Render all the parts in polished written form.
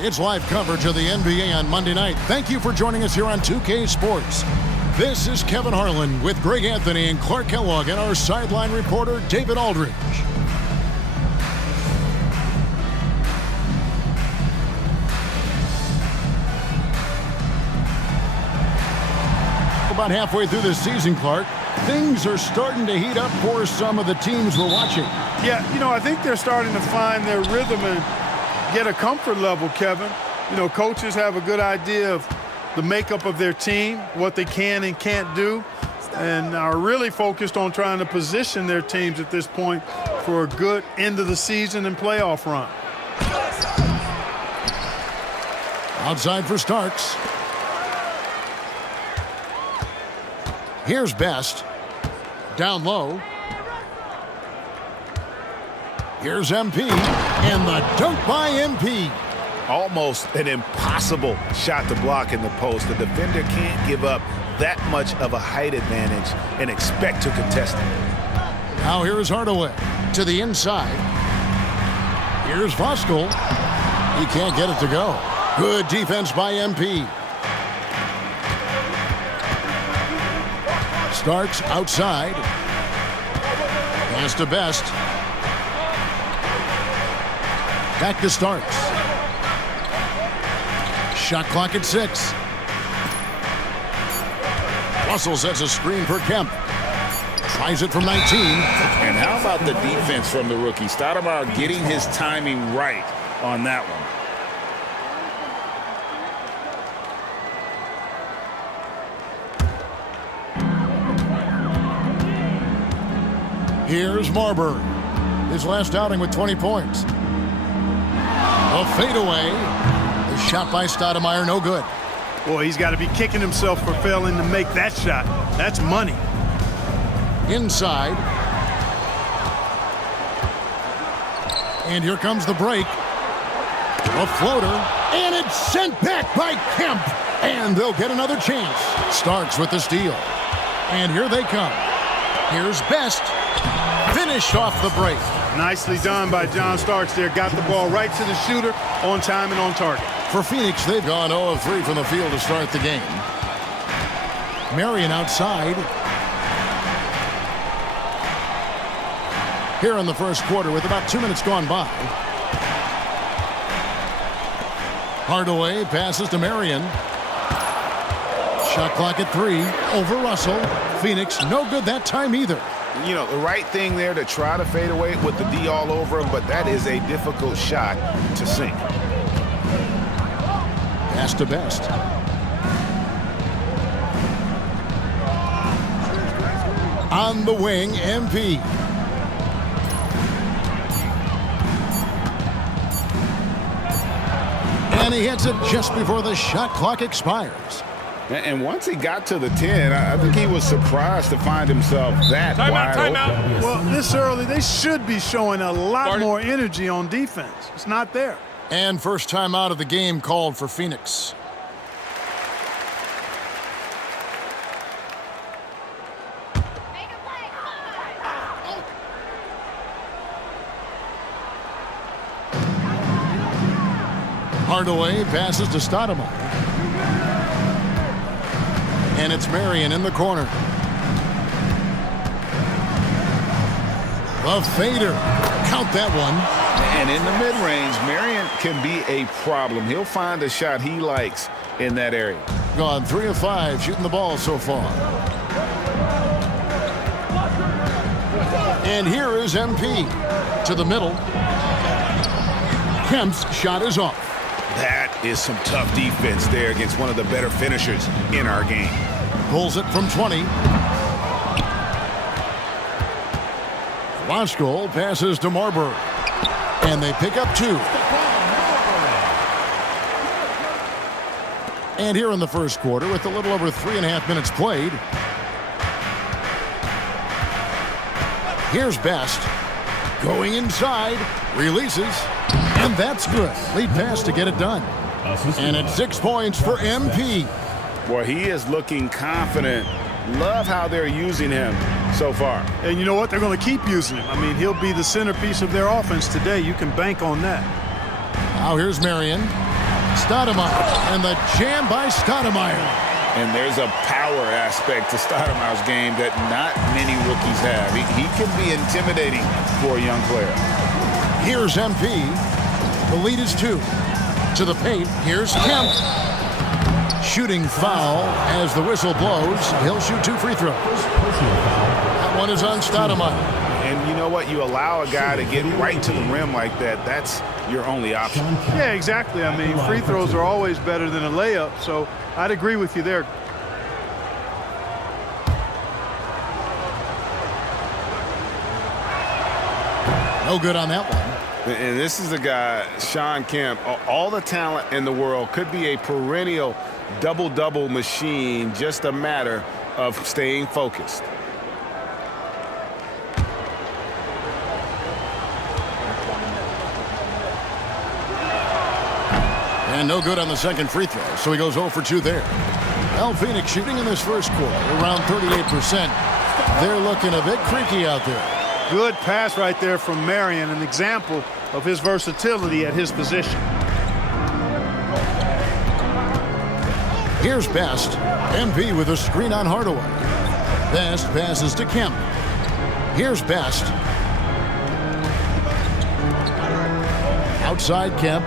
It's live coverage of the NBA on Monday night. Thank you for joining us here on 2K Sports. This is Kevin Harlan with Greg Anthony and Clark Kellogg and our sideline reporter, David Aldridge. About halfway through the season, Clark, things are starting to heat up for some of the teams we're watching. Yeah, I think they're starting to find their rhythm and get a comfort level, Kevin. Coaches have a good idea of the makeup of their team, what they can and can't do, and are really focused on trying to position their teams at this point for a good end of the season and playoff run. Outside for Starks. Here's Best. Down low. Here's MP, and the dunk by MP. Almost an impossible shot to block in the post. The defender can't give up that much of a height advantage and expect to contest it. Now here's Hardaway to the inside. Here's Voskuhl. He can't get it to go. Good defense by MP. Starks outside. Pass to Best. Back to Starks. Shot clock at 6. Russell sets a screen for Kemp. Tries it from 19. And how about the defense from the rookie? Stoudemire getting his timing right on that one. Here's Marbury. His last outing with 20 points. A fadeaway. The shot by Stoudemire, no good. Boy, he's got to be kicking himself for failing to make that shot. That's money. Inside. And here comes the break. A floater. And it's sent back by Kemp. And they'll get another chance. Starks with the steal. And here they come. Here's Best. Finished off the break. Nicely done by John Starks there. Got the ball right to the shooter, on time and on target. For Phoenix, they've gone 0 of 3 from the field to start the game. Marion outside. Here in the first quarter with about 2 minutes gone by. Hardaway passes to Marion. Shot clock at 3. Over Russell. Phoenix no good that time either. The right thing there to try to fade away with the D all over him, but that is a difficult shot to sink. Pass to Best. On the wing, MP. And he hits it just before the shot clock expires. And once he got to the 10, I think he was surprised to find himself that wide open. Well, this early, they should be showing a lot more energy on defense. It's not there. And first time out of the game called for Phoenix. Hardaway passes to Stoudemire. And it's Marion in the corner. A fader. Count that one. And in the mid-range, Marion can be a problem. He'll find a shot he likes in that area. Gone 3 of 5 shooting the ball so far. And here is MP. To the middle. Kemp's shot is off. That is some tough defense there against one of the better finishers in our game. Pulls it from 20. Voskuhl passes to Marbury. And they pick up 2. And here in the first quarter, with a little over 3.5 minutes played, here's Best. Going inside. Releases. And that's good. Lead pass to get it done. And it's 6 points for MP. Boy, he is looking confident. Love how they're using him so far. And you know what? They're going to keep using him. I mean, he'll be the centerpiece of their offense today. You can bank on that. Now here's Marion. Stoudemire, and the jam by Stoudemire. And there's a power aspect to Stoudemire's game that not many rookies have. He can be intimidating for a young player. Here's MP. The lead is 2. To the paint, here's Kemp. Shooting foul as the whistle blows. He'll shoot 2 free throws. That one is on Stoudemire. And you know what? You allow a guy to get right to the rim like that. That's your only option. Yeah, exactly. I mean, free throws are always better than a layup, so I'd agree with you there. No good on that one. And this is a guy, Shawn Kemp, all the talent in the world, could be a perennial double-double machine, just a matter of staying focused. And no good on the second free throw, so he goes 0 for 2 there. Well, Phoenix shooting in this first quarter around 38%. They're looking a bit creaky out there. Good pass right there from Marion, an example of his versatility at his position. Here's Best. MP with a screen on Hardaway. Best passes to Kemp. Here's Best. Outside Kemp.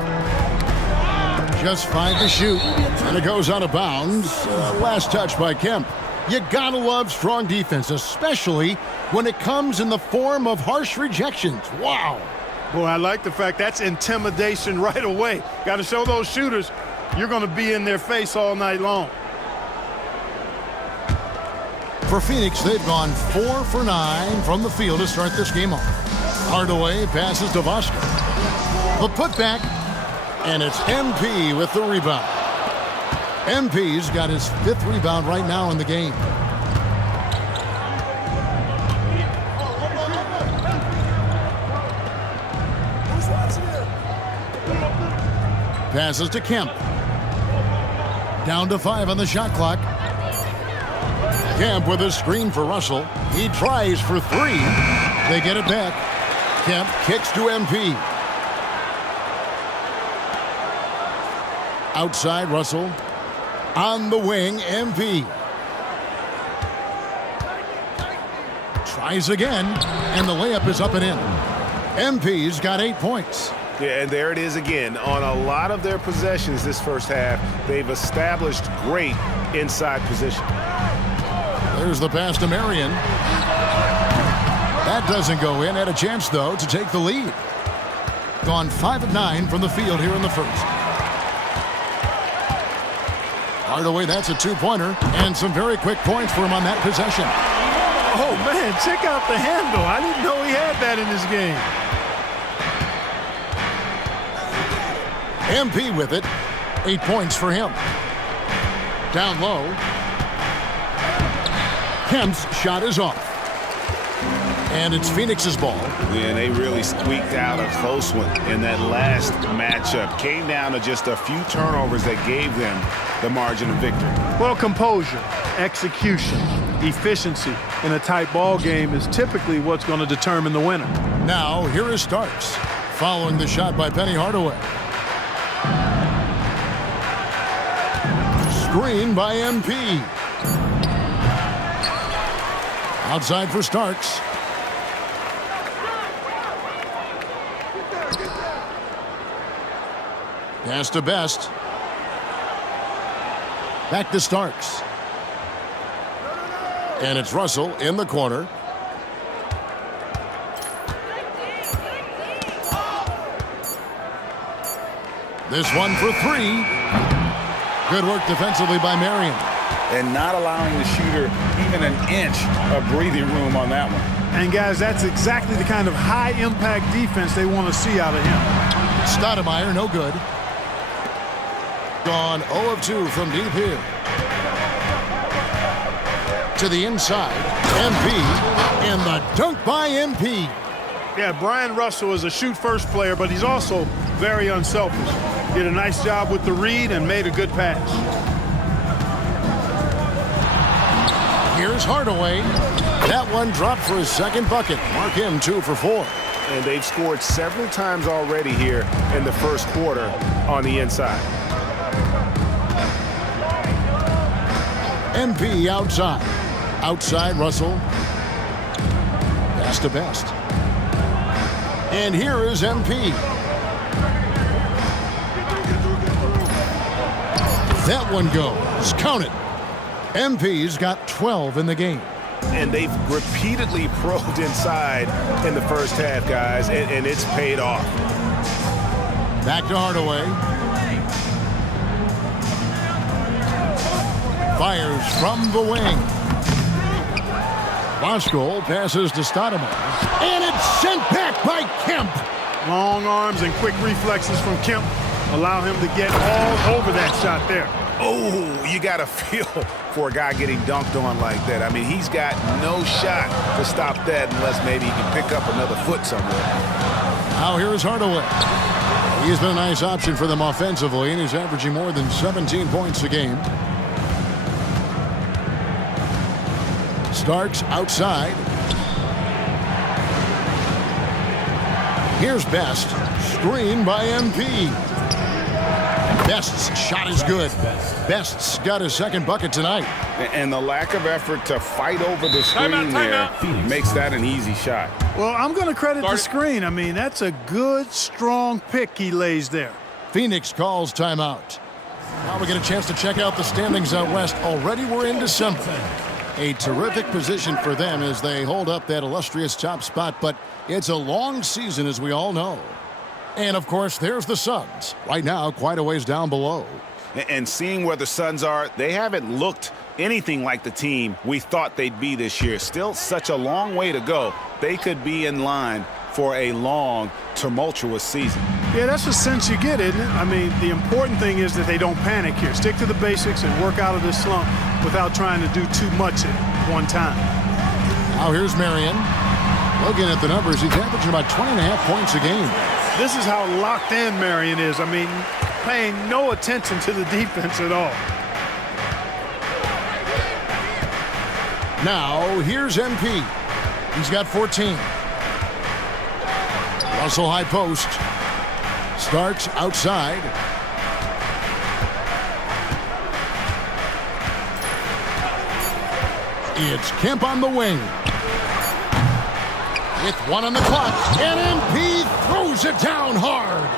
Just 5 to shoot. And it goes out of bounds. Last touch by Kemp. You gotta love strong defense, especially when it comes in the form of harsh rejections. Wow. Boy, I like the fact that's intimidation right away. Got to show those shooters you're going to be in their face all night long. For Phoenix, they've gone 4 for 9 from the field to start this game off. Hardaway passes to Vosker. The putback, and it's MP with the rebound. MP's got his 5th rebound right now in the game. Passes to Kemp. Down to 5 on the shot clock. Kemp with a screen for Russell. He tries for 3. They get it back. Kemp kicks to MP. Outside Russell. On the wing, MP. Tries again, and the layup is up and in. MP's got 8 points. Yeah, and there it is again. On a lot of their possessions this first half, they've established great inside position. There's the pass to Marion. That doesn't go in. Had a chance, though, to take the lead. Gone 5 of 9 from the field here in the first. Hardaway, that's a 2-pointer, and some very quick points for him on that possession. Oh, man, check out the handle. I didn't know he had that in his game. MP with it. 8 points for him. Down low. Kemp's shot is off. And it's Phoenix's ball. Yeah, they really squeaked out a close one in that last matchup. Came down to just a few turnovers that gave them the margin of victory. Well, composure, execution, efficiency in a tight ball game is typically what's going to determine the winner. Now, here is Starks, following the shot by Penny Hardaway. Screen by MP. Outside for Starks. Pass to Best. Back to Starks. And it's Russell in the corner. This one for 3. Good work defensively by Marion. And not allowing the shooter even an inch of breathing room on that one. And, guys, that's exactly the kind of high-impact defense they want to see out of him. Stoudemire, no good. Gone 0 of 2 from deep here. To the inside. MP. And the dunk by MP. Yeah, Brian Russell is a shoot-first player, but he's also very unselfish. Did a nice job with the read and made a good pass. Here's Hardaway. That one dropped for his second bucket. Mark him 2 for 4. And they've scored several times already here in the first quarter on the inside. MP outside. Outside, Russell. Pass to Best. And here is MP. That one goes. Count it. MP's got 12 in the game. And they've repeatedly probed inside in the first half, guys, and it's paid off. Back to Hardaway. Fires from the wing. Voskuhl passes to Stoudemire. And it's sent back by Kemp. Long arms and quick reflexes from Kemp allow him to get all over that shot there. Oh, you got to feel for a guy getting dunked on like that. I mean, he's got no shot to stop that unless maybe he can pick up another foot somewhere. Now here is Hardaway. He's been a nice option for them offensively, and he's averaging more than 17 points a game. Starks outside. Here's Best. Screen by MP. Best's shot is good. Best's got his second bucket tonight. And the lack of effort to fight over the screen there makes that an easy shot. Well, I'm going to credit the screen. I mean, that's a good, strong pick he lays there. Phoenix calls timeout. Now we get a chance to check out the standings out west. Already we're in December. A terrific position for them as they hold up that illustrious top spot, but it's a long season, as we all know. And, of course, there's the Suns. Right now, quite a ways down below. And seeing where the Suns are, they haven't looked anything like the team we thought they'd be this year. Still such a long way to go. They could be in line for a long, tumultuous season. Yeah, that's the sense you get, isn't it? I mean, the important thing is that they don't panic here. Stick to the basics and work out of this slump without trying to do too much at one time. Now here's Marion. Looking at the numbers, he's averaging about 20.5 points a game. This is how locked in Marion is. I mean, paying no attention to the defense at all. Now, here's MP. He's got 14. Russell high post. Starks outside. It's Kemp on the wing. With one on the clock, and MP throws it down hard.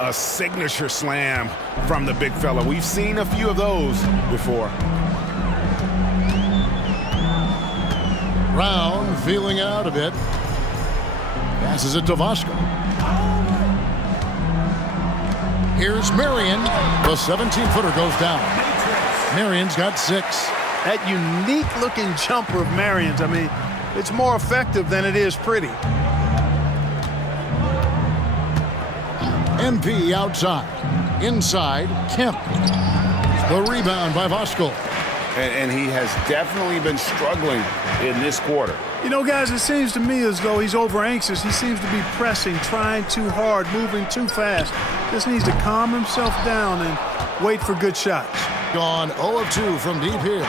A signature slam from the big fella. We've seen a few of those before. Brown feeling out a bit. Passes it to Voskuhl. Here's Marion. The 17-footer goes down. Marion's got 6. That unique-looking jumper of Marion's, I mean, it's more effective than it is pretty. MP outside. Inside, Kemp. The rebound by Voskuhl. And he has definitely been struggling in this quarter. You know, guys, it seems to me as though he's over-anxious. He seems to be pressing, trying too hard, moving too fast. Just needs to calm himself down and wait for good shots. Gone 0 of 2 from deep here.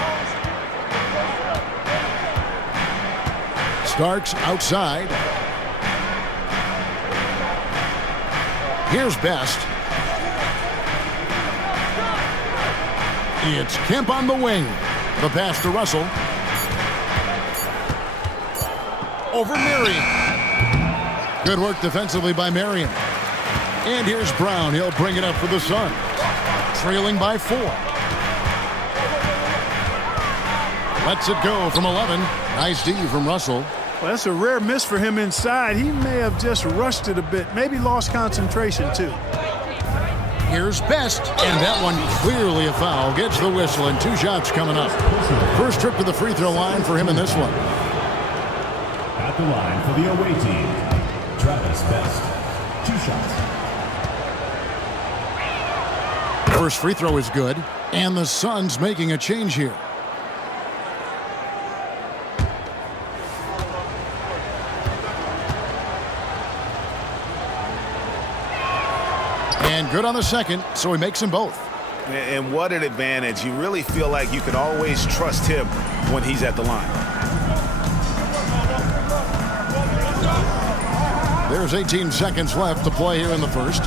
Starks outside. Here's Best. It's Kemp on the wing. The pass to Russell. Over Marion. Good work defensively by Marion. And here's Brown. He'll bring it up for the Suns. Trailing by 4. Lets it go from 11. Nice D from Russell. Well, that's a rare miss for him inside. He may have just rushed it a bit, maybe lost concentration too. Here's Best, and that one clearly a foul. Gets the whistle, and 2 shots coming up. First trip to the free throw line for him in this one. At the line for the away team, Travis Best. 2 shots. First free throw is good, and the Suns making a change here. And good on the second, so he makes them both. And what an advantage. You really feel like you can always trust him when he's at the line. There's 18 seconds left to play here in the first.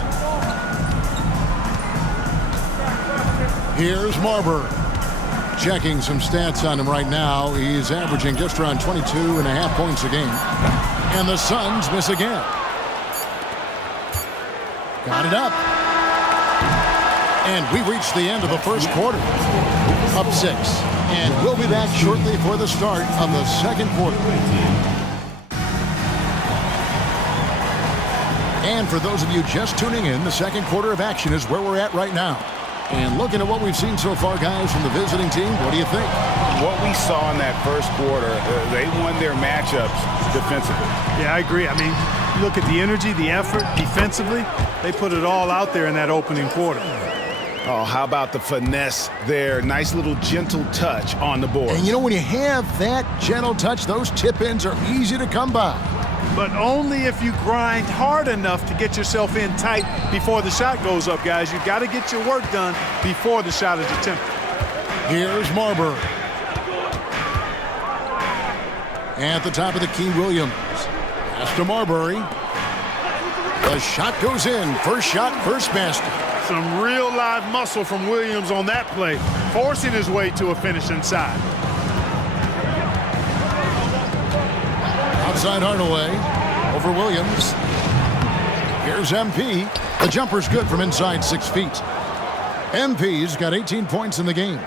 Here's Marbury. Checking some stats on him right now. He's averaging just around 22.5 points a game. And the Suns miss again. Got it up. And we reached the end of the first quarter. Up 6. And we'll be back shortly for the start of the second quarter. And for those of you just tuning in, the second quarter of action is where we're at right now. And looking at what we've seen so far, guys, from the visiting team, what do you think? What we saw in that first quarter, they won their matchups defensively. Yeah, I agree. I mean, look at the energy, the effort defensively. They put it all out there in that opening quarter. Oh, how about the finesse there? Nice little gentle touch on the board. And you know, when you have that gentle touch, those tip-ins are easy to come by. But only if you grind hard enough to get yourself in tight before the shot goes up, guys. You've got to get your work done before the shot is attempted. Here's Marbury. At the top of the key, Williams. Pass to Marbury. The shot goes in. First shot, first basket. Some real live muscle from Williams on that play, forcing his way to a finish inside. Outside Hardaway. Over Williams. Here's MP. The jumper's good from inside 6 feet. MP's got 18 points in the game.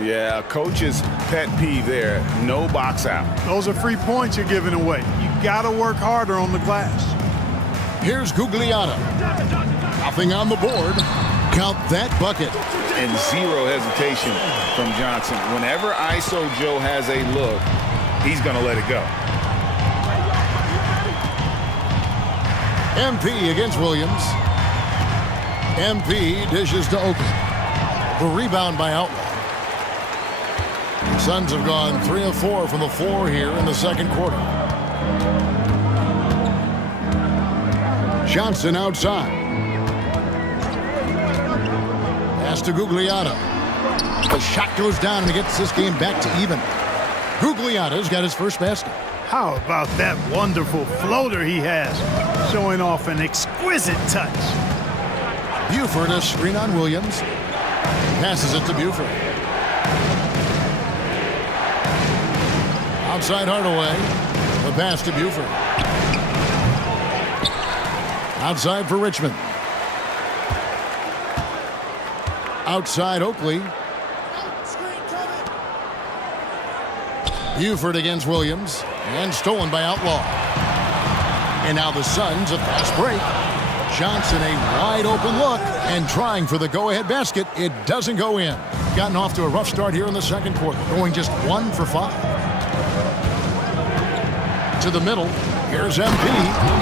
Yeah, coach's pet peeve there. No box out. Those are free points you're giving away. You got to work harder on the glass. Here's Gugliotta. Nothing on the board. Count that bucket. And zero hesitation from Johnson. Whenever ISO Joe has a look, he's going to let it go. MP against Williams. MP dishes to Oakland. The rebound by Outlaw. Suns have gone 3 of 4 from the floor here in the second quarter. Johnson outside. Pass to Gugliotta. The shot goes down and it gets this game back to even. Gugliotta's got his first basket. How about that wonderful floater he has, showing off an exquisite touch. Buford a screen on Williams. Passes it to Buford. Outside Hardaway. The pass to Buford. Outside for Richmond. Outside Oakley. Buford against Williams. And stolen by Outlaw. And now the Suns, a fast break. Johnson, a wide open look. And trying for the go-ahead basket. It doesn't go in. Gotten off to a rough start here in the second quarter. Going just 1 for 5. To the middle. Here's MP.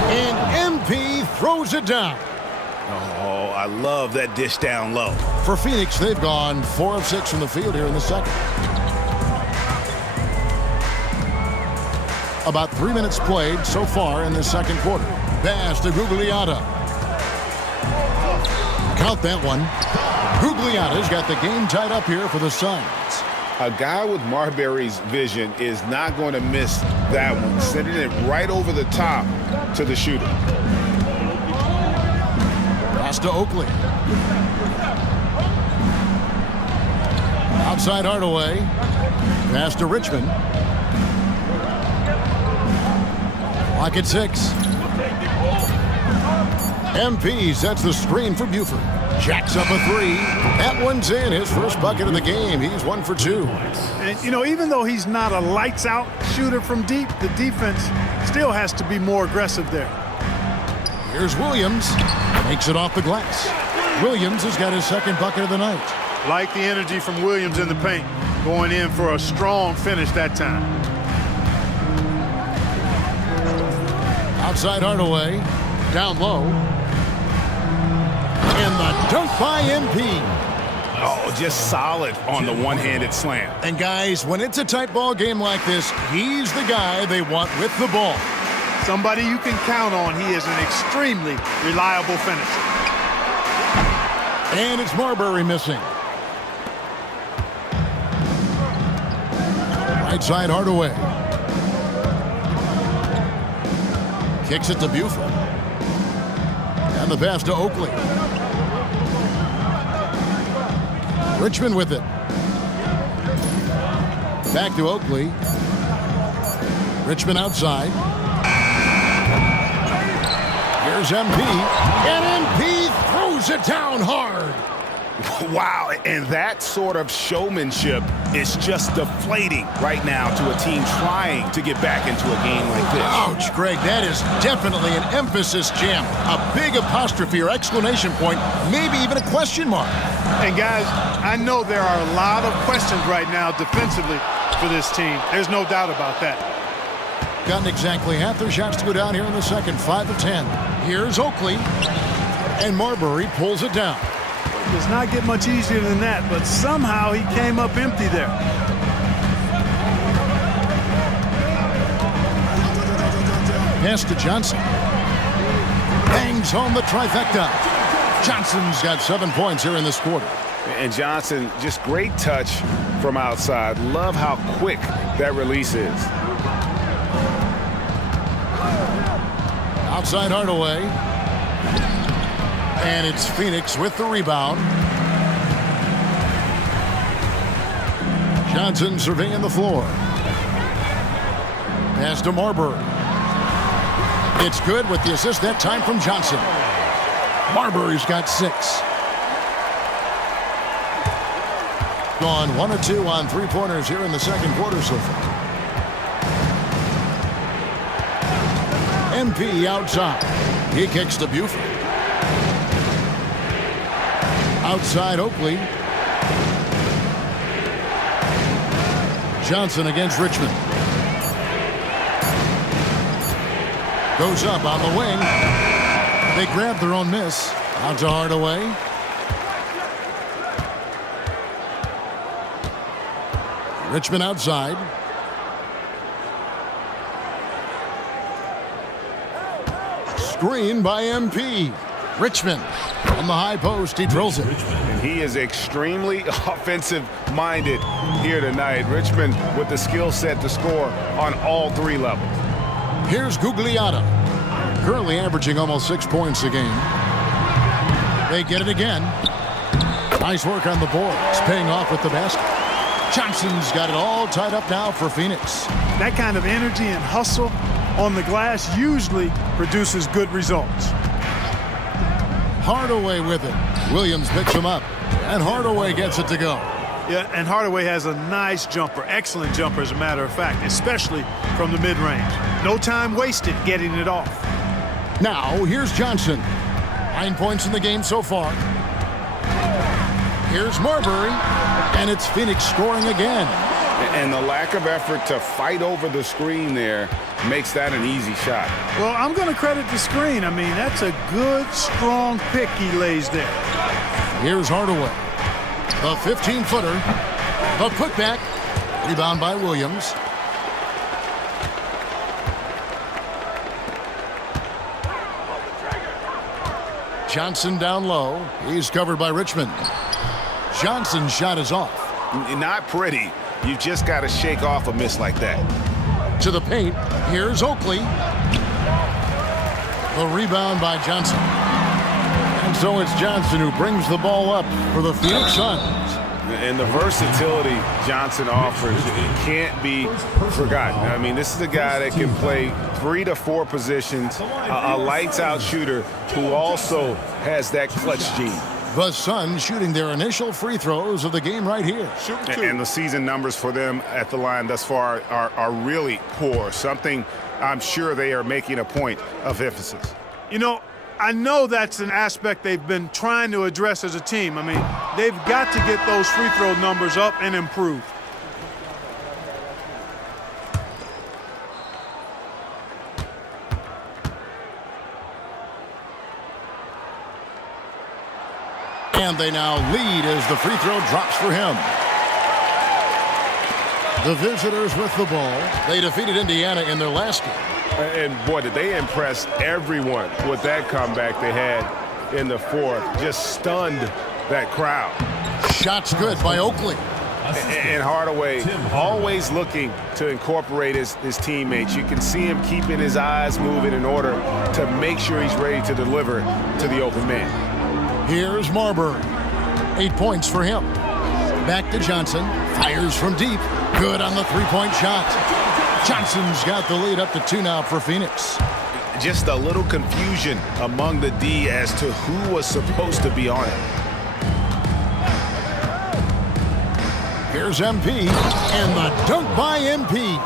And MP throws it down. Oh, I love that dish down low. For Phoenix, they've gone 4 of 6 from the field here in the second. About 3 minutes played so far in the second quarter. Pass to Gugliotta. Count that one. Gugliotta's got the game tied up here for the Suns. A guy with Marbury's vision is not going to miss that one. Sending it right over the top to the shooter. Pass to Oakley. Outside Hardaway. Pass to Richmond. Clock at 6. MP sets the screen for Buford. Jacks up a 3. That one's in. His first bucket of the game. He's 1 for 2. And, you know, even though he's not a lights-out shooter from deep, the defense still has to be more aggressive there. Here's Williams. Makes it off the glass. Williams has got his second bucket of the night. Like the energy from Williams in the paint. Going in for a strong finish that time. Outside Hardaway. Down low. And the dunk by MP. Oh, just solid on the one-handed slam. And guys, when it's a tight ball game like this, he's the guy they want with the ball. Somebody you can count on. He is an extremely reliable finisher. And it's Marbury missing. Right side Hardaway. Kicks it to Buford. And the pass to Oakley. Richmond with it. Back to Oakley. Richmond outside. Here's MP. And MP throws it down hard. Wow, and that sort of showmanship is just deflating right now to a team trying to get back into a game like this. Ouch, Greg, that is definitely an emphasis jam. A big apostrophe or exclamation point, maybe even a question mark. And guys, I know there are a lot of questions right now defensively for this team. There's no doubt about that. Gotten exactly half their shots to go down here in the second, 5 of 10. Here's Oakley, and Marbury pulls it down. Does not get much easier than that, but somehow he came up empty there. Pass to Johnson. Bangs home the trifecta. Johnson's got 7 points here in this quarter. And Johnson, just great touch from outside. Love how quick that release is. Outside Hardaway. And it's Phoenix with the rebound. Johnson surveying the floor. Pass to Marbury. It's good with the assist that time from Johnson. Marbury's got 6. Gone 1 of 2 on 3-pointers here in the second quarter so far. MP outside. He kicks to Buford. Outside Oakley. Johnson against Richmond. Goes up on the wing. They grab their own miss. Out to Hardaway. Richmond outside. Screen by MP. Richmond on the high post. He drills it. And he is extremely offensive-minded here tonight. Richmond with the skill set to score on all 3 levels. Here's Gugliotta. Currently averaging almost 6 points a game. They get it again. Nice work on the boards. Paying off with the basket. Johnson's got it all tied up now for Phoenix. That kind of energy and hustle on the glass usually produces good results. Hardaway with it. Williams picks him up. And Hardaway gets it to go. Yeah, and Hardaway has a nice jumper. Excellent jumper, as a matter of fact, especially from the mid-range. No time wasted getting it off. Now, here's Johnson. 9 points in the game so far. Here's Marbury. And it's Phoenix scoring again. And the lack of effort to fight over the screen there makes that an easy shot. Well, I'm going to credit the screen. I mean, that's a good, strong pick he lays there. Here's Hardaway. The 15-footer. The putback. Rebound by Williams. Johnson down low. He's covered by Richmond. Johnson's shot is off. Not pretty. You just got to shake off a miss like that. To the paint. Here's Oakley. The rebound by Johnson. And so it's Johnson who brings the ball up for the Phoenix Suns. And the versatility Johnson offers can't be forgotten. I mean, this is a guy that can play 3 to 4 positions, a lights-out shooter who also has that clutch gene. The Suns shooting their initial free throws of the game right here. And the season numbers for them at the line thus far are really poor, something I'm sure they are making a point of emphasis. You know, I know that's an aspect they've been trying to address as a team. I mean, they've got to get those free throw numbers up and improve. And they now lead as the free throw drops for him. The visitors with the ball. They defeated Indiana in their last game. And, boy, did they impress everyone with that comeback they had in the fourth. Just stunned that crowd. Shots good by Oakley. And Hardaway always looking to incorporate his teammates. You can see him keeping his eyes moving in order to make sure he's ready to deliver to the open man. Here's Marbury. 8 points for him. Back to Johnson. Fires from deep. Good on the three-point shot. Johnson's got the lead up to 2 now for Phoenix. Just a little confusion among the D as to who was supposed to be on it. Here's MP, and the dunk by MP.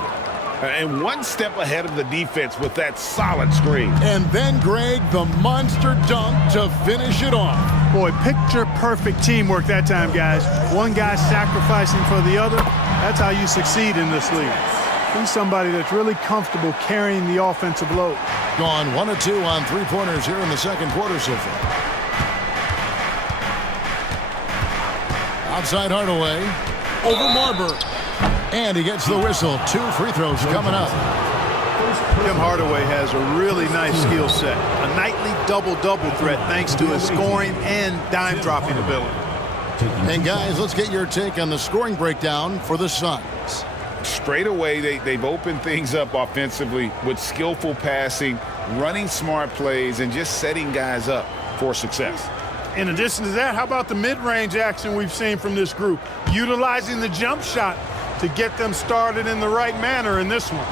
And one step ahead of the defense with that solid screen. And then, Greg, the monster dunk to finish it off. Boy, picture-perfect teamwork that time, guys. One guy sacrificing for the other. That's how you succeed in this league. He's somebody that's really comfortable carrying the offensive load. Gone 1 of 2 on three-pointers here in the second quarter so far. Outside Hardaway. Over Marbury. And he gets the whistle. 2 free throws coming up. Tim Hardaway has a really nice skill set. A nightly double-double threat thanks to his scoring and dime-dropping ability. And guys, let's get your take on the scoring breakdown for the Suns. Straight away, they've opened things up offensively with skillful passing, running smart plays, and just setting guys up for success. In addition to that, how about the mid-range action we've seen from this group? Utilizing the jump shot to get them started in the right manner in this one.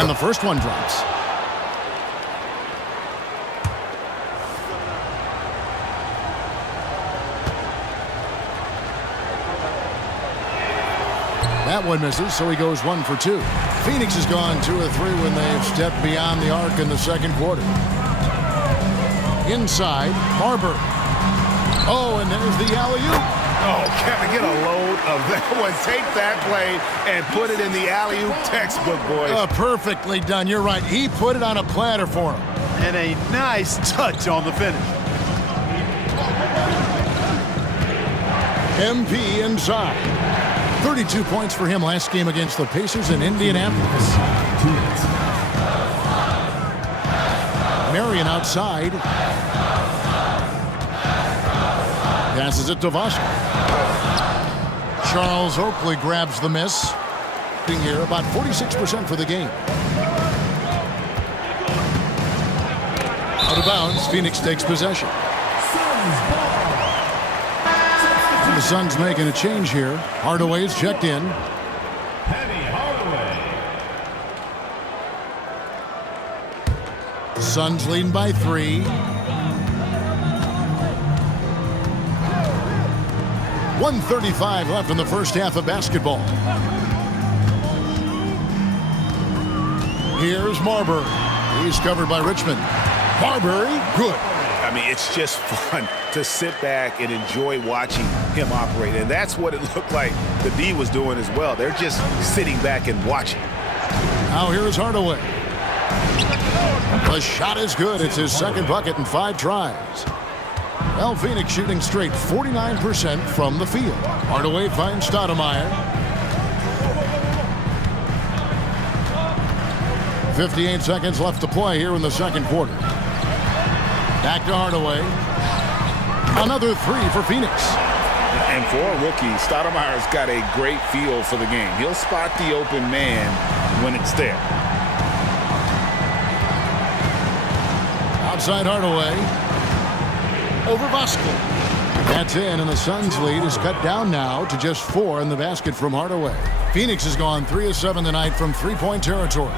And the first one drops. That one misses, so he goes 1 for 2. Phoenix has gone 2 of 3 when they've stepped beyond the arc in the second quarter. Inside, Marbury. Oh, and there's the alley-oop. Oh, Kevin, get a load of that one. Take that play and put it in the alley-oop textbook, boys. Perfectly done. You're right. He put it on a platter for him. And a nice touch on the finish. MP inside. 32 points for him last game against the Pacers in Indianapolis. Marion outside. Passes it to Voska. Charles Oakley grabs the miss. Being here about 46% for the game. Out of bounds, Phoenix takes possession. The Suns making a change here. Hardaway's checked in. Suns leading by 3. .135 left in the first half of basketball. Here's Marbury. He's covered by Richmond. Marbury, good. I mean, it's just fun to sit back and enjoy watching him operate. And that's what it looked like the D was doing as well. They're just sitting back and watching. Now here's Hardaway. The shot is good. It's his second bucket in 5 tries. Well, Phoenix shooting straight 49% from the field. Hardaway finds Stoudemire. 58 seconds left to play here in the second quarter. Back to Hardaway. Another 3 for Phoenix. And for a rookie, Stoudemire's got a great feel for the game. He'll spot the open man when it's there. Outside Hardaway. Over Voska. That's in, and the Suns' lead is cut down now to just 4 in the basket from Hardaway. Phoenix has gone 3 of 7 tonight from three-point territory.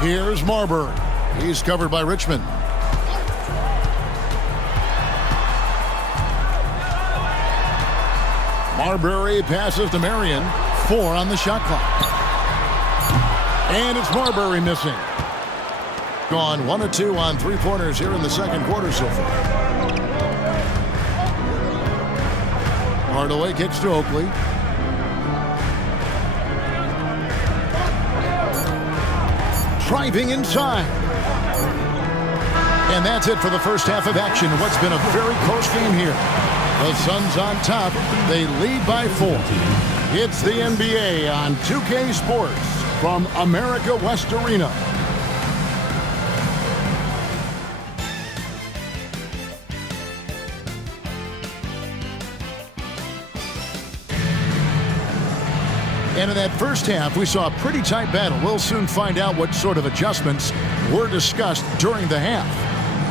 Here's Marbury. He's covered by Richmond. Marbury passes to Marion. 4 on the shot clock. And it's Marbury missing. Gone 1 of 2 on three-pointers here in the second quarter so far. Hardaway kicks to Oakley. Driving inside. And that's it for the first half of action. What's been a very close game here. The Suns on top. They lead by 4. It's the NBA on 2K Sports from America West Arena. And in that first half, we saw a pretty tight battle. We'll soon find out what sort of adjustments were discussed during the half.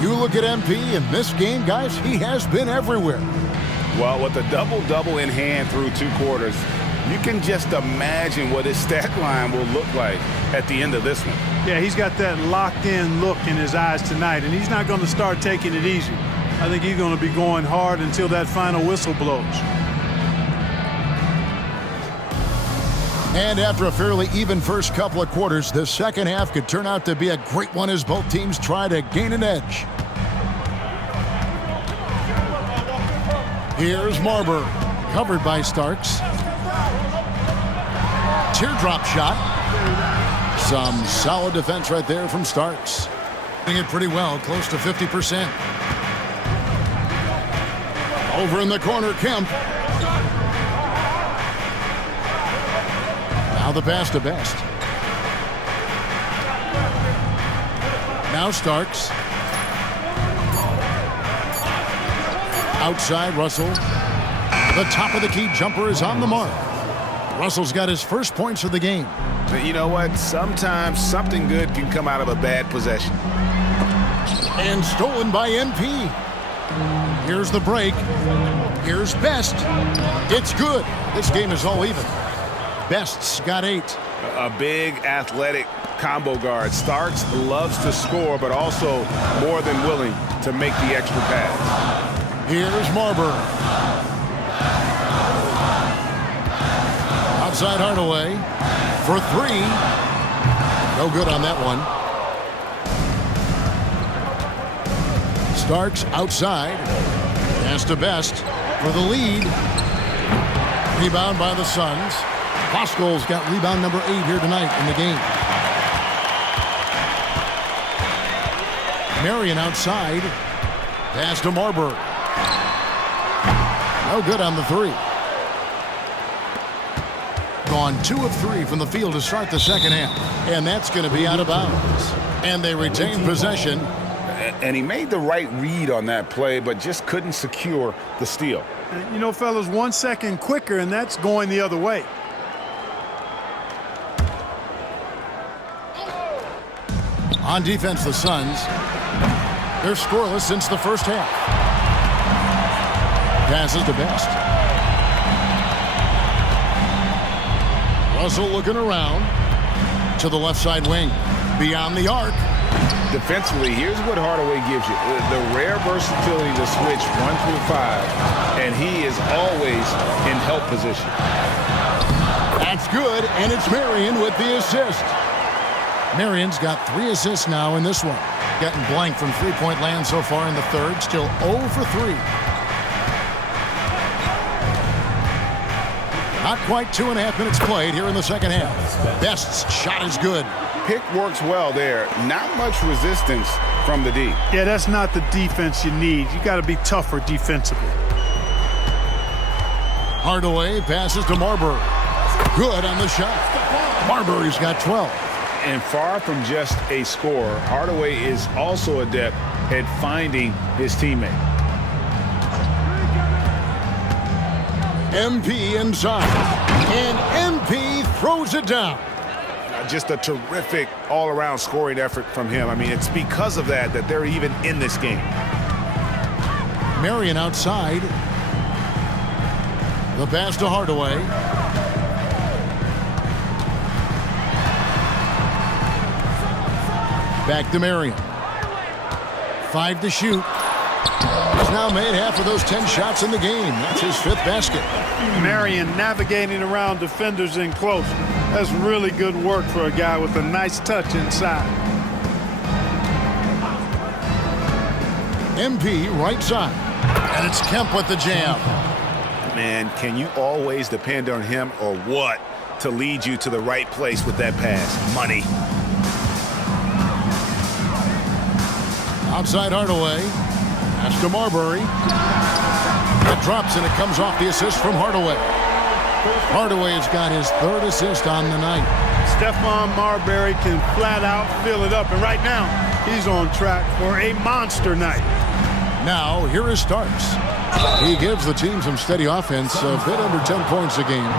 You look at MP in this game, guys, he has been everywhere. Well, with a double-double in hand through 2 quarters, you can just imagine what his stat line will look like at the end of this one. Yeah, he's got that locked-in look in his eyes tonight, and he's not going to start taking it easy. I think he's going to be going hard until that final whistle blows. And after a fairly even first couple of quarters, the second half could turn out to be a great one as both teams try to gain an edge. Here's Marbury, covered by Starks. Teardrop shot. Some solid defense right there from Starks. Doing it pretty well, close to 50%. Over in the corner, Kemp. Now the pass to Best. Now Starks. Outside Russell. The top of the key jumper is on the mark. Russell's got his first points of the game. But you know what? Sometimes something good can come out of a bad possession. And stolen by MP. Here's the break. Here's Best. It's good. This game is all even. Best's got 8. A big athletic combo guard. Starks loves to score, but also more than willing to make the extra pass. Here's Marbury. Outside Hardaway for 3. No good on that one. Starks outside. Pass to Best for the lead. Rebound by the Suns. Pascal's got rebound number 8 here tonight in the game. Marion outside. Pass to Marbury. No good on the 3. Gone 2 of 3 from the field to start the second half. And that's going to be out of bounds. And they retain possession. And he made the right read on that play, but just couldn't secure the steal. You know, fellas, 1 second quicker, and that's going the other way. On defense, the Suns. They're scoreless since the first half. Passes to Best. Russell looking around to the left side wing. Beyond the arc. Defensively, here's what Hardaway gives you. The rare versatility to switch 1 through 5, and he is always in help position. That's good, and it's Marion with the assist. Marion's got 3 assists now in this one. Getting blank from three-point land so far in the third. Still 0 for 3. Not quite 2.5 minutes played here in the second half. Best's shot is good. Pick works well there. Not much resistance from the D. Yeah, that's not the defense you need. You got to be tougher defensively. Hardaway passes to Marbury. Good on the shot. Marbury's got 12. And far from just a scorer, Hardaway is also adept at finding his teammate. MP inside. And MP throws it down. Just a terrific all-around scoring effort from him. I mean, it's because of that they're even in this game. Marion outside. The pass to Hardaway. Back to Marion. 5 to shoot. He's now made half of those 10 shots in the game. That's his 5th basket. Marion navigating around defenders in close. That's really good work for a guy with a nice touch inside. MP right side. And it's Kemp with the jam. Man, can you always depend on him or what to lead you to the right place with that pass? Money. Outside Hardaway. Pass to Marbury. It drops and it comes off the assist from Hardaway. Hardaway has got his 3rd assist on the night. Stephon Marbury can flat out fill it up, and right now he's on track for a monster night. Now here is Starks. He gives the team some steady offense, a bit under 10 points a game.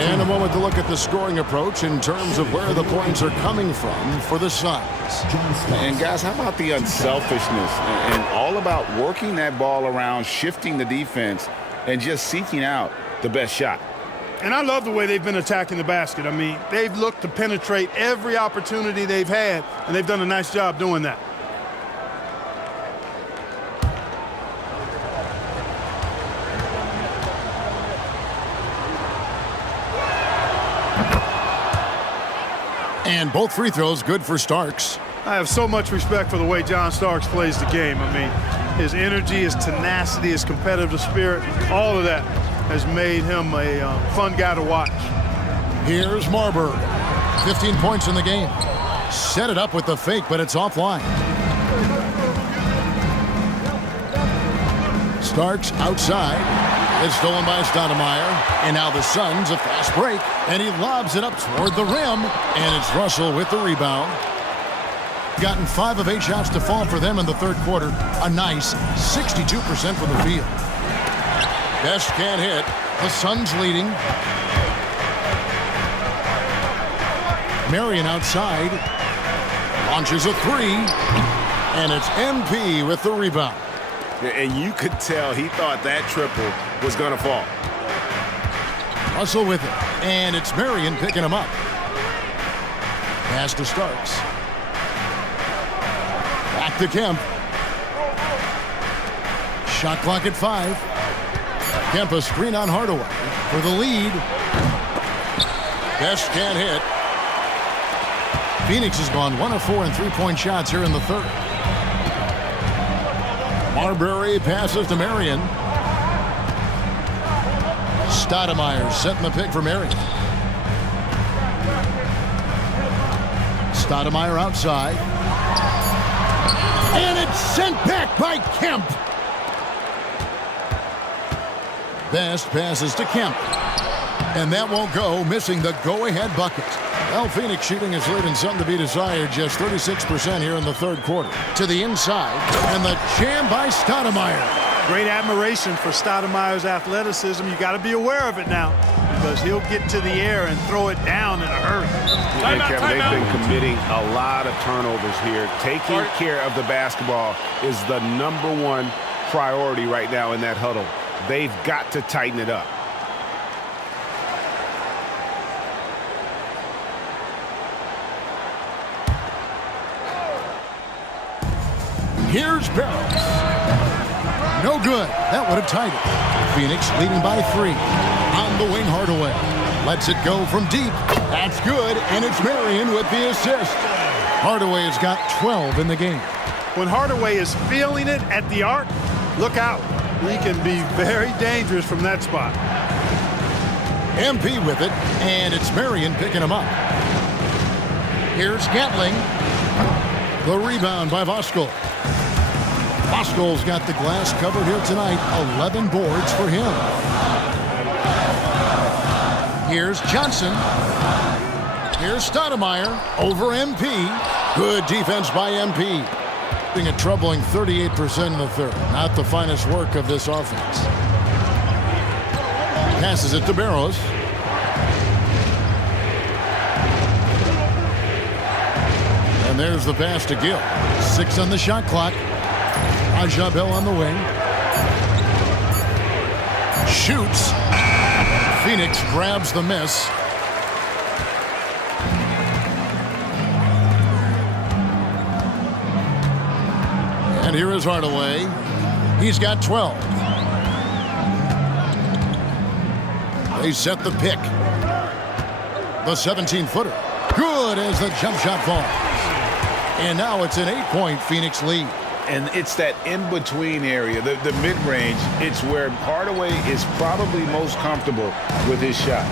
And a moment to look at the scoring approach in terms of where the points are coming from for the Suns. And guys, how about the unselfishness and all about working that ball around, shifting the defense, and just seeking out the best shot. And I love the way they've been attacking the basket. I mean, they've looked to penetrate every opportunity they've had, and they've done a nice job doing that. And both free throws good for Starks. I have so much respect for the way John Starks plays the game. I mean, his energy, his tenacity, his competitive spirit, all of that has made him a fun guy to watch. Here's Marburg. 15 points in the game. Set it up with the fake, but it's offline. Starks outside. It's stolen by Stoudemire. And now the Suns, a fast break. And he lobs it up toward the rim. And it's Russell with the rebound. Gotten 5 of 8 shots to fall for them in the third quarter. A nice 62% from the field. Best can't hit. The Suns leading. Marion outside. Launches a 3. And it's MP with the rebound. And you could tell he thought that triple was going to fall. Russell with it. And it's Marion picking him up. Pass to Starks. Back to Kemp. Shot clock at 5. Kemp a screen on Hardaway for the lead. Best can't hit. Phoenix has gone 1 of 4 in three-point shots here in the third. Marbury passes to Marion. Stoudemire setting the pick for Marion. Stoudemire outside. And it's sent back by Kemp. Best passes to Kemp. And that won't go, missing the go-ahead bucket. Well, Phoenix shooting is leaving something to be desired, just 36% here in the third quarter. To the inside, and the jam by Stoudemire. Great admiration for Stoudemire's athleticism. You got to be aware of it now, because he'll get to the air and throw it down in a hurry. And Kevin, they've been committing a lot of turnovers here. Taking care of the basketball is the #1 priority right now in that huddle. They've got to tighten it up. Here's Barrows. No good. That would have tied it. Phoenix leading by 3. On the wing, Hardaway. Lets it go from deep. That's good, and it's Marion with the assist. Hardaway has got 12 in the game. When Hardaway is feeling it at the arc, look out. He can be very dangerous from that spot. MP with it, and it's Marion picking him up. Here's Gatling. The rebound by Voskuhl. Voskuhl's got the glass covered here tonight. 11 boards for him. Here's Johnson. Here's Stoudemire over MP. Good defense by MP. Being a troubling 38% in the third. Not the finest work of this offense. Passes it to Barrows. And there's the pass to Gill. 6 on the shot clock. Ajabel on the wing. Shoots. Phoenix grabs the miss. And here is Hardaway. He's got 12. They set the pick. The 17-footer. Good as the jump shot falls. And now it's an 8-point Phoenix lead. And it's that in-between area, the mid-range. It's where Hardaway is probably most comfortable with his shot.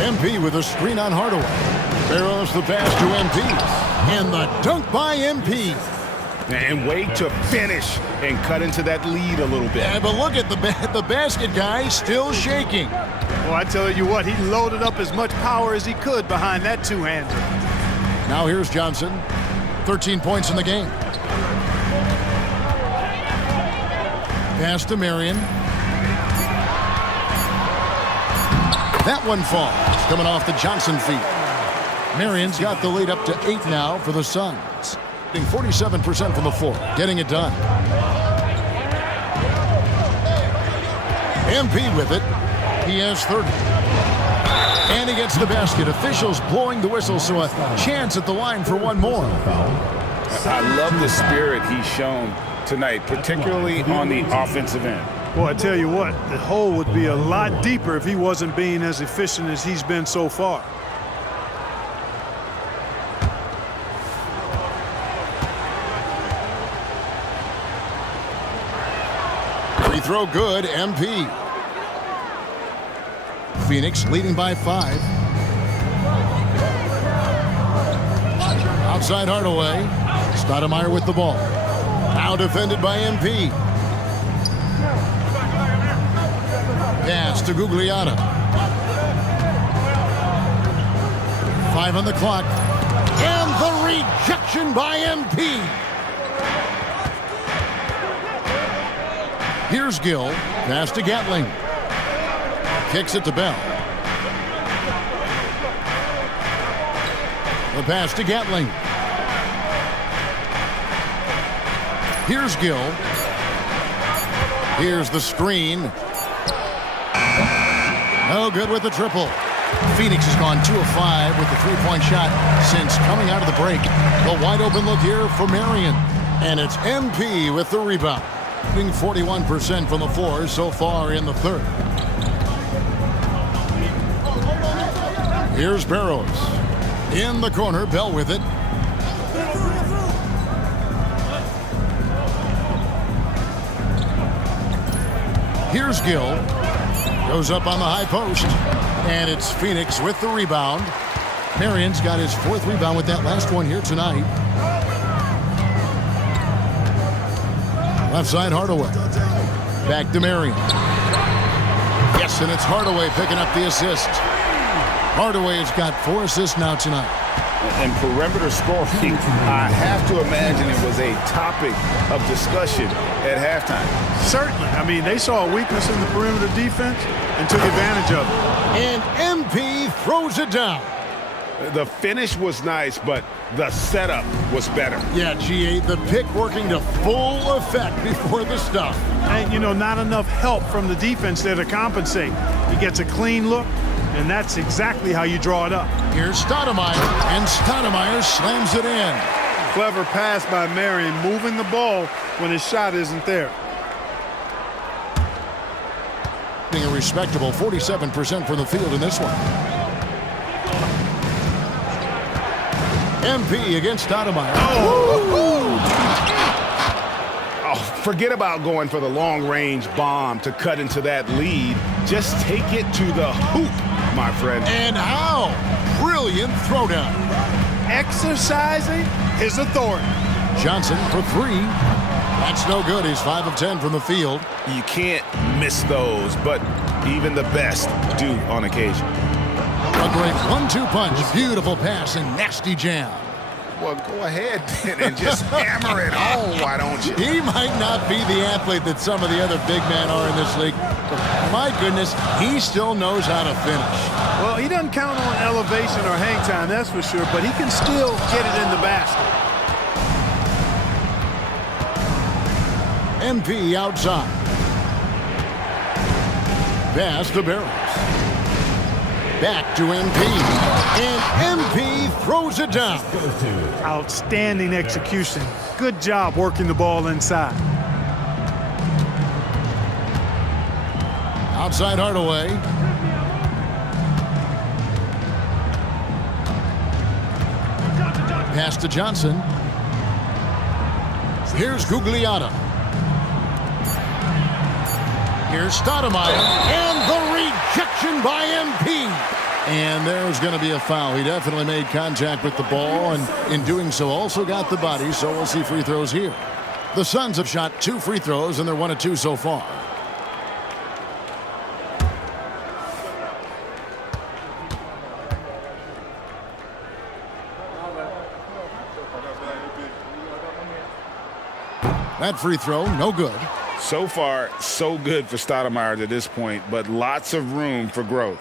MP with a screen on Hardaway. Barrows the pass to MP. And the dunk by MP. And wait to finish and cut into that lead a little bit. Yeah, but look at the basket guy still shaking. Well, I tell you what, he loaded up as much power as he could behind that two-hander. Now here's Johnson. 13 points in the game. Pass to Marion. That one falls, coming off the Johnson feet. Marion's got the lead up to 8 now for the Suns. 47% from the floor, getting it done. MP with it. He has 30. And he gets the basket. Officials blowing the whistle, so a chance at the line for one more. I love the spirit he's shown tonight, particularly on the offensive end. Boy, I tell you what, the hole would be a lot deeper if he wasn't being as efficient as he's been so far. Free throw good, MP. Phoenix leading by 5. Outside Hardaway. Stoudemire with the ball. Now defended by MP. Pass to Gugliotta. 5 on the clock. And the rejection by MP. Here's Gill. Pass to Gatling. Kicks it to Bell. The pass to Gatling. Here's Gill. Here's the screen. No good with the triple. Phoenix has gone 2 of 5 with the three-point shot since coming out of the break. The wide open look here for Marion. And it's MP with the rebound. 41% from the floor so far in the third. Here's Barrows. In the corner, Bell with it. Here's Gill. Goes up on the high post. And it's Phoenix with the rebound. Marion's got his 4th rebound with that last one here tonight. Left side, Hardaway. Back to Marion. Yes, and it's Hardaway picking up the assist. Hardaway's got 4 assists now tonight. And perimeter scoring, I have to imagine it was a topic of discussion at halftime. Certainly. I mean, they saw a weakness in the perimeter defense and took advantage of it. And MP throws it down. The finish was nice, but the setup was better. Yeah, GA, the pick working to full effect before the stuff. And, you know, not enough help from the defense there to compensate. He gets a clean look, and that's exactly how you draw it up. Here's Stoudemire, and Stoudemire slams it in. Clever pass by Marion, moving the ball when his shot isn't there. A respectable 47% from the field in this one. MP against Stoudemire. Oh, forget about going for the long-range bomb to cut into that lead. Just take it to the hoop, my friend. And how? Brilliant throwdown. Exercising his authority. Johnson for 3. That's no good. He's 5 of 10 from the field. You can't miss those, but even the best do on occasion. A great 1-2 punch. Beautiful pass and nasty jam. Well, go ahead and just hammer it home, why don't you? He might not be the athlete that some of the other big men are in this league, but my goodness, he still knows how to finish. Well, he doesn't count on elevation or hang time, that's for sure, but he can still get it in the basket. MP outside. Pass to Barrows. Back to MP. And MP throws it down. Outstanding execution. Good job working the ball inside. Outside Hardaway. Pass to Johnson. Here's Gugliotta. Here's Stoudemire, and the rejection by MP. And there's going to be a foul. He definitely made contact with the ball, and in doing so also got the body, so we'll see free throws here. The Suns have shot 2 free throws, and they're 1 of 2 so far. That free throw, no good. So far, so good for Stoudemire to this point, but lots of room for growth.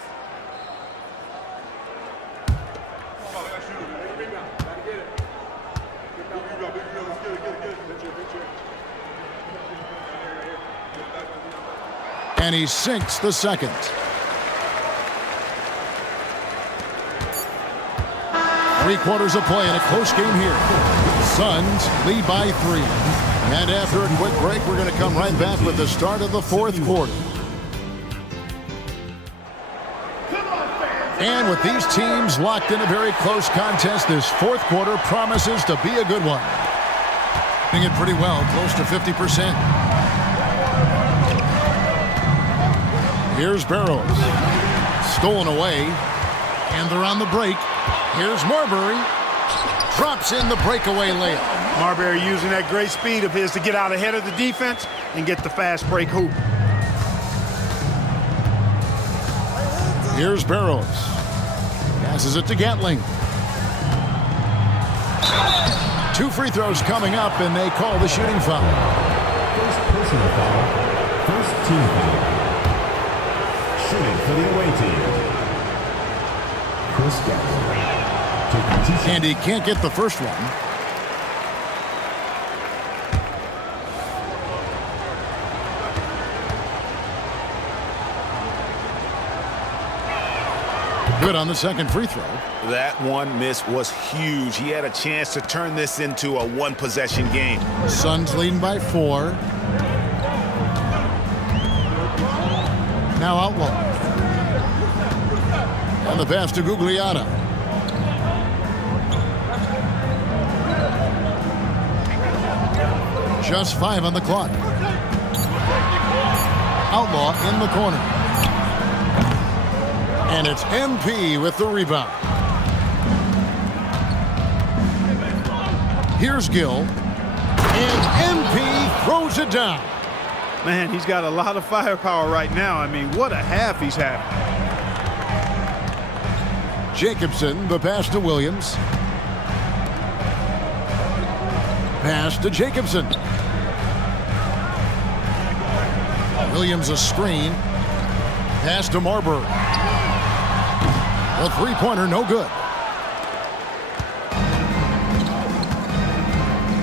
And he sinks the second. Three-quarters of play in a close game here. Suns lead by 3. And after a quick break, we're going to come right back with the start of the fourth quarter. And with these teams locked in a very close contest, this fourth quarter promises to be a good one. Doing it pretty well, close to 50%. Here's Barrows. Stolen away. And they're on the break. Here's Marbury. Drops in the breakaway layup. Marbury using that great speed of his to get out ahead of the defense and get the fast break hoop. Here's Barrows. Passes it to Gatling. 2 free throws coming up, and they call the shooting foul. First personal foul. First team foul. Shooting for the away team. Chris Gatling. And he can't get the first one. Good on the second free throw. That one miss was huge. He had a chance to turn this into a one-possession game. Suns leading by 4. Now Outlaw. And the pass to Gugliotta. Just 5 on the clock. Outlaw in the corner. And it's MP with the rebound. Here's Gill. And MP throws it down. Man, he's got a lot of firepower right now. I mean, what a half he's having. Jacobson, the pass to Williams. Pass to Jacobson. Williams a screen. Pass to Marbury. The three-pointer no good.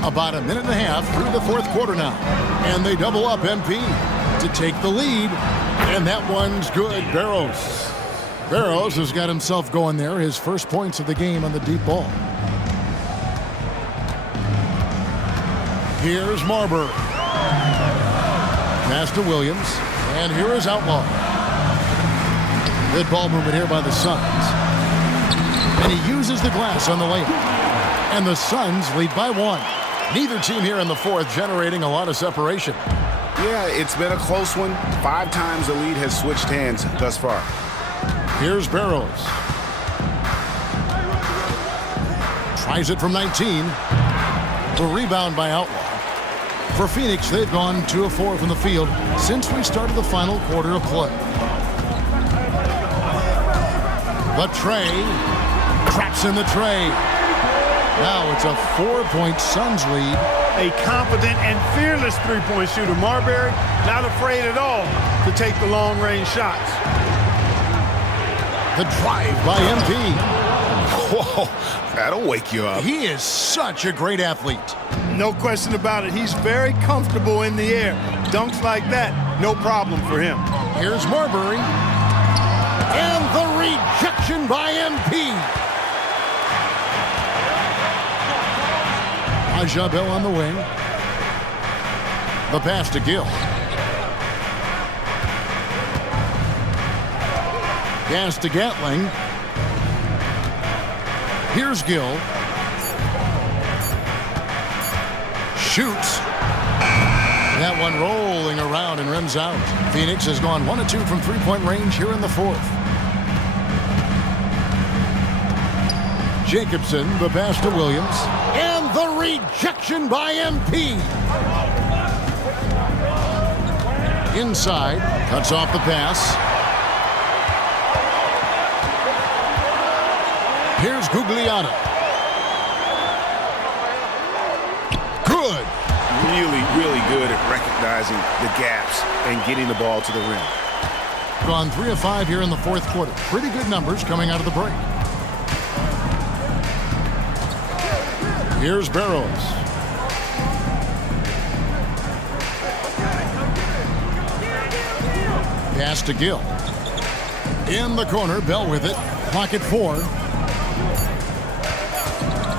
About a minute and a half through the fourth quarter now. And they double up MP to take the lead. And that one's good. Barrows. Barrows has got himself going there. His first points of the game on the deep ball. Here's Marbury. Pass to Williams. And here is Outlaw. Good ball movement here by the Suns. And he uses the glass on the layup. And the Suns lead by 1. Neither team here in the fourth generating a lot of separation. Yeah, it's been a close one. 5 times the lead has switched hands thus far. Here's Barrows. Tries it from 19. The rebound by Outlaw. For Phoenix, they've gone 2 of 4 from the field since we started the final quarter of play. But Trey traps in the tray. Now it's a 4-point Suns lead. A confident and fearless three-point shooter. Marbury not afraid at all to take the long-range shots. The drive by MP. Whoa, that'll wake you up. He is such a great athlete. No question about it. He's very comfortable in the air. Dunks like that, no problem for him. Here's Marbury. And the rejection by MP. Ajabel on the wing. The pass to Gill. Pass to Gatling. Here's Gill. Shoots. That one rolling around and rims out. Phoenix has gone 1 of 2 from three-point range here in the fourth. Jacobson, the pass to Williams. And the rejection by MP. Inside, cuts off the pass. Here's Gugliotta. Good. Really good at recognizing the gaps and getting the ball to the rim. Gone 3 of 5 here in the fourth quarter. Pretty good numbers coming out of the break. Here's Barrows. Pass to Gill. In the corner, Bell with it. Clock at 4.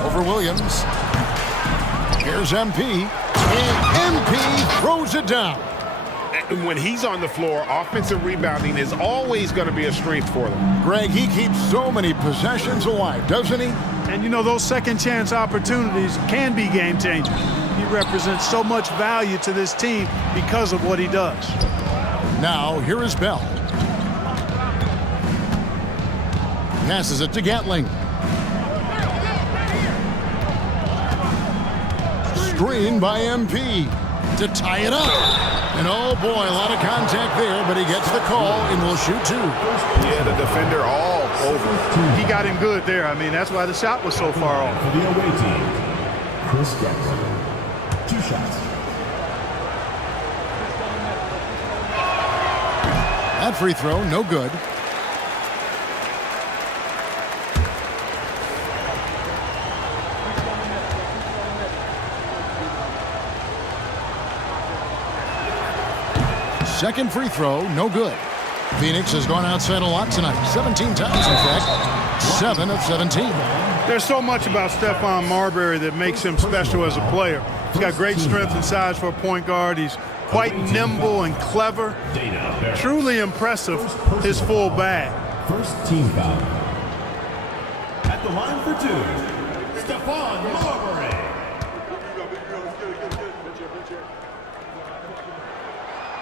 Over Williams. Here's MP. And MP throws it down. And when he's on the floor, offensive rebounding is always going to be a strength for them. Greg, he keeps so many possessions alive, doesn't he? And, you know, those second chance opportunities can be game changing. He represents so much value to this team because of what he does. Now, here is Bell. Passes it to Gatling. Screen by MP to tie it up. And oh boy, a lot of contact there, but he gets the call and will shoot 2. Yeah, the defender all over. He got him good there. I mean, that's why the shot was so far off. For the away team, Chris Jackson. 2 shots. That free throw, no good. Second free throw, no good. Phoenix has gone outside a lot tonight. 17 times, in fact. 7 of 17. There's so much about Stephon Marbury that makes him special as a player. He's got great strength and size for a point guard. He's quite nimble and clever. Truly impressive, his full bag. First team foul. At the line for 2, Stephon Marbury.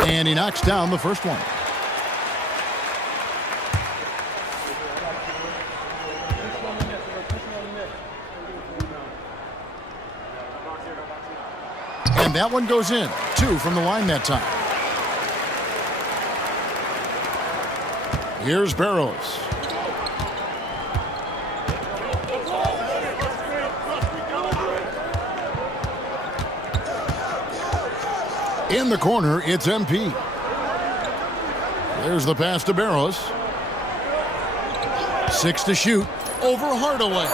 And he knocks down the first one. And that one goes in. 2 from the line that time. Here's Barrows. In the corner, it's MP. There's the pass to Barrows. 6 to shoot. Over Hardaway.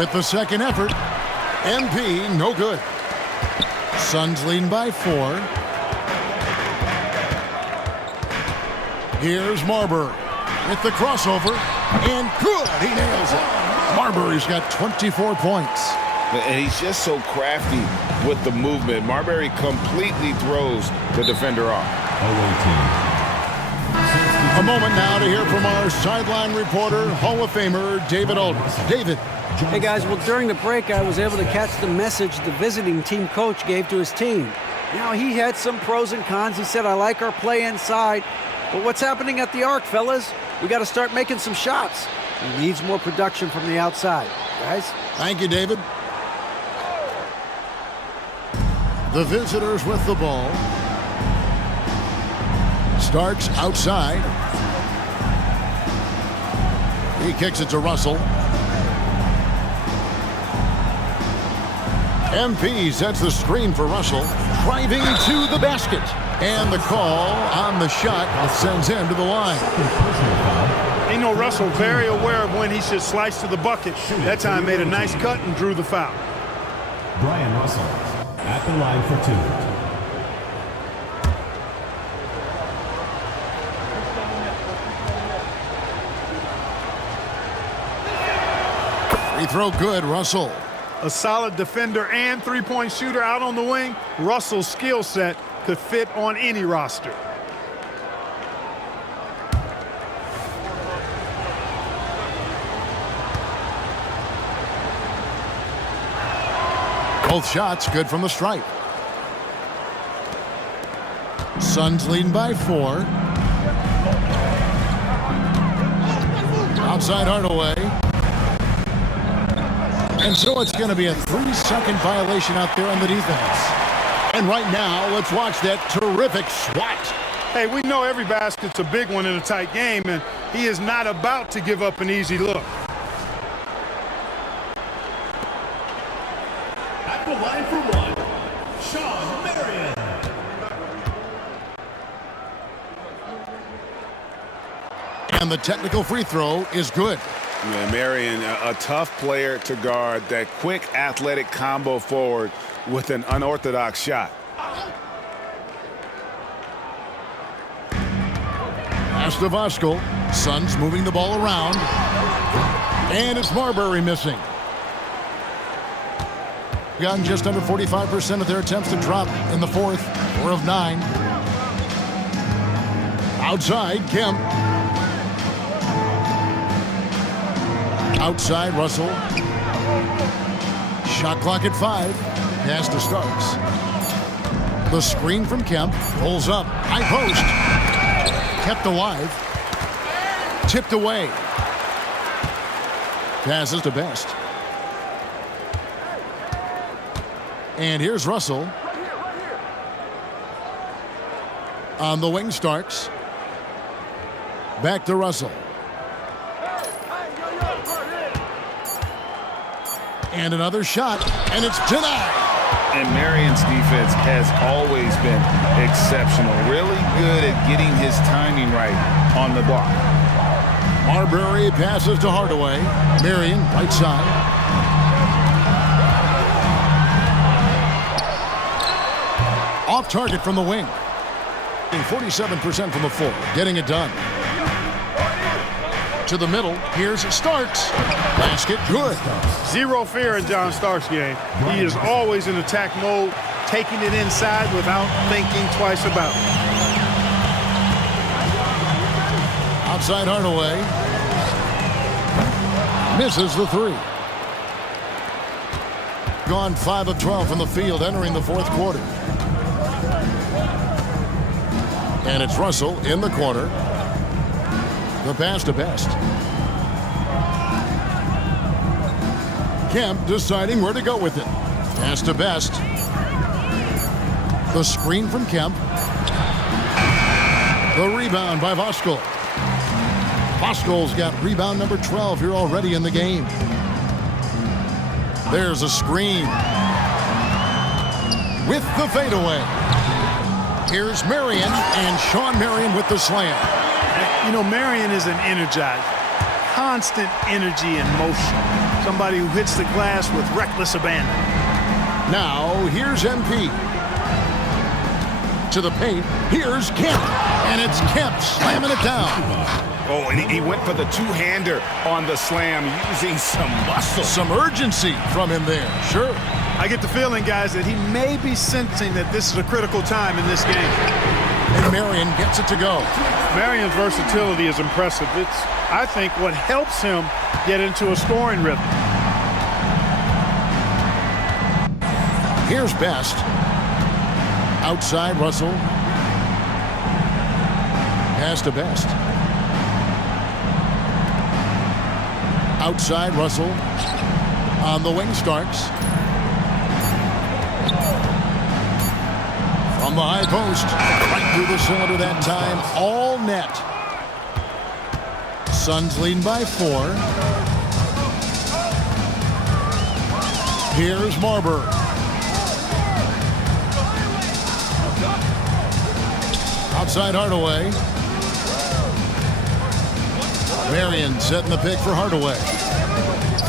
With the second effort, MP, no good. Suns leading by 4. Here's Marbury with the crossover. And good, he nails it. Marbury's got 24 points. And he's just so crafty with the movement. Marbury completely throws the defender off. Away team. A moment now to hear from our sideline reporter, Hall of Famer David Aldridge. David. Hey guys, well during the break I was able to catch the message the visiting team coach gave to his team. Now he had some pros and cons. He said, I like our play inside, but what's happening at the arc, fellas? We got to start making some shots. He needs more production from the outside. Guys? Thank you, David. The visitors with the ball. Starks outside. He kicks it to Russell. MP sets the screen for Russell. Driving to the basket. And the call on the shot that sends him to the line. You know, Russell very aware of when he should slice to the bucket. That time made a nice cut and drew the foul. Brian Russell at the line for 2. Free throw good, Russell. A solid defender and three-point shooter out on the wing. Russell's skill set could fit on any roster. Both shots good from the stripe. Suns leading by 4. Outside Hardaway. And so it's going to be a 3-second violation out there on the defense. And right now, let's watch that terrific swat. Hey, we know every basket's a big one in a tight game, and he is not about to give up an easy look. At the line for 1, Sean Marion. And the technical free throw is good. Yeah, Marion, a tough player to guard. That quick athletic combo forward with an unorthodox shot. Pass to Voskuhl. Suns moving the ball around. And it's Marbury missing. Gotten just under 45% of their attempts to drop in the fourth. 4 of 9. Outside, Kemp. Outside, Russell. Shot clock at 5. Pass to Starks. The screen from Kemp. Pulls up. High post. Kept alive. Tipped away. Passes to Best. And here's Russell. On the wing, Starks. Back to Russell. And another shot, and it's denied. And Marion's defense has always been exceptional. Really good at getting his timing right on the block. Marbury passes to Hardaway. Marion, right side. Off target from the wing. 47% from the floor. Getting it done. To the middle. Here's Starks. Basket good. Zero fear in John Starks' game. He is always in attack mode, taking it inside without thinking twice about it. Outside Hardaway. Misses the 3. Gone 5 of 12 from the field entering the fourth quarter. And it's Russell in the corner. The pass to Best. Kemp deciding where to go with it. Pass to Best. The screen from Kemp. The rebound by Voskuhl. Voskuhl's got rebound number 12 here already in the game. There's a screen. With the fadeaway. Here's Marion, and Sean Marion with the slam. You know, Marion is an energizer. Constant energy and motion. Somebody who hits the glass with reckless abandon. Now, here's MP. To the paint, here's Kemp. And it's Kemp slamming it down. Oh, and he went for the two-hander on the slam using some muscle. Some urgency from him there, sure. I get the feeling, guys, that he may be sensing that this is a critical time in this game. And Marion gets it to go. Marion's versatility is impressive. It's, I think, what helps him get into a scoring rhythm. Here's Best. Outside, Russell. Pass to Best. Outside, Russell. On the wing, Starks. From the high post. Right through the cylinder that time. All net. Suns leading by 4. Here's Marbury. Outside Hardaway. Marion setting the pick for Hardaway.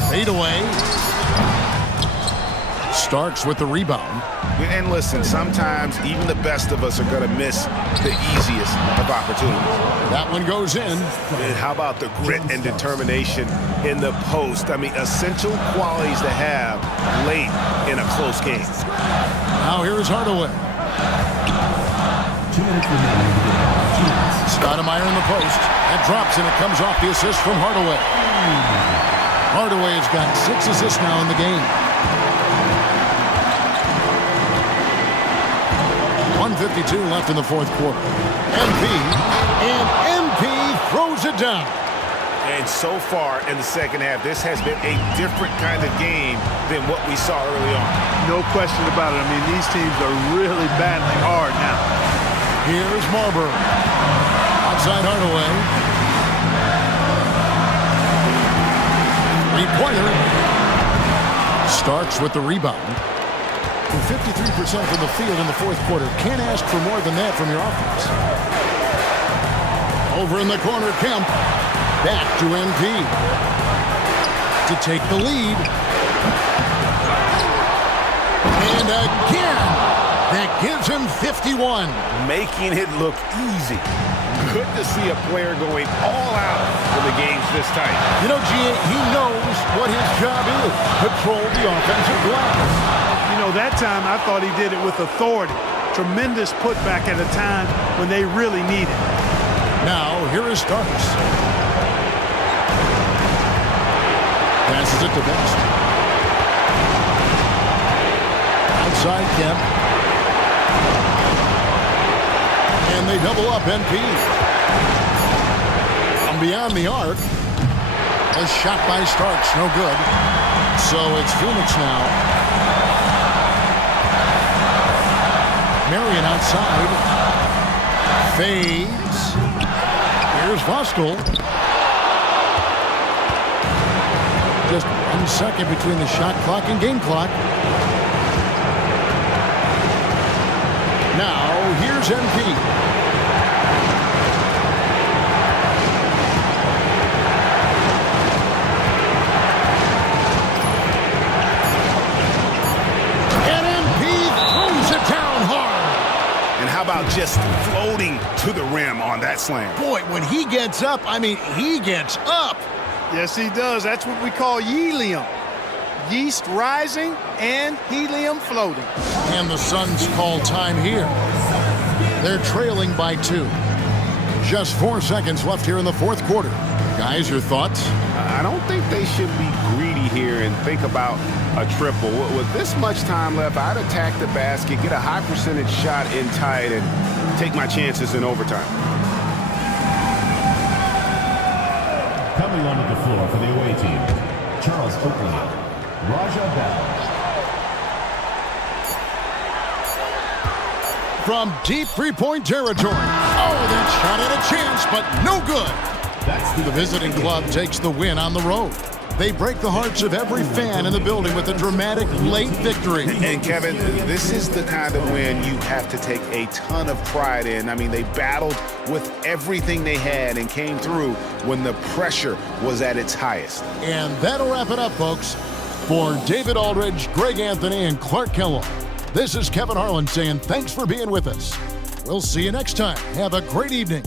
Fade away. Starks with the rebound. And listen, sometimes even the best of us are going to miss the easiest of opportunities. That one goes in. And how about the grit and determination in the post? I mean, essential qualities to have late in a close game. Now here's Hardaway. 2 minutes remaining. 2 minutes. Stoudemire in the post. That drops and it comes off the assist from Hardaway. Hardaway has got 6 assists now in the game. 1:52 left in the fourth quarter. MP throws it down. And so far in the second half, this has been a different kind of game than what we saw early on. No question about it. I mean, these teams are really battling hard now. Here's Marbury. Outside Hardaway. Three-pointer. Starks with the rebound. 53% from the field in the fourth quarter. Can't ask for more than that from your offense. Over in the corner, Kemp. Back to MP. To take the lead. And again, that gives him 51. Making it look easy. Good to see a player going all out when the game's this tight. You know, G.A., he knows what his job is. Control the offensive glass. You know, that time I thought he did it with authority. Tremendous putback at a time when they really need it. Now, here is Starks. Passes it to Best. Outside Kemp. And they double up NP. From beyond the arc. A shot by Starks, no good. So it's Phoenix now. Marion outside. Fades. Here's Voskuhl. Just 1 second between the shot clock and game clock. Now, here's NP. And NP throws it down hard. And how about just floating to the rim on that slam? Boy, when he gets up, I mean, he gets up. Yes, he does. That's what we call helium. Yeast rising and helium floating. And the Suns call time here. They're trailing by 2. Just 4 seconds left here in the fourth quarter. Guys, your thoughts? I don't think they should be greedy here and think about a triple. With this much time left, I'd attack the basket, get a high percentage shot in tight, and take my chances in overtime. Coming onto the floor for the away team, Charles Oakley, Raja Bell. From deep three-point territory. Oh, that shot had a chance, but no good. The visiting club takes the win on the road. They break the hearts of every fan in the building with a dramatic late victory. And Kevin, this is the kind of win you have to take a ton of pride in. I mean, they battled with everything they had and came through when the pressure was at its highest. And that'll wrap it up, folks. For David Aldridge, Greg Anthony, and Clark Kellogg, this is Kevin Harlan saying thanks for being with us. We'll see you next time. Have a great evening.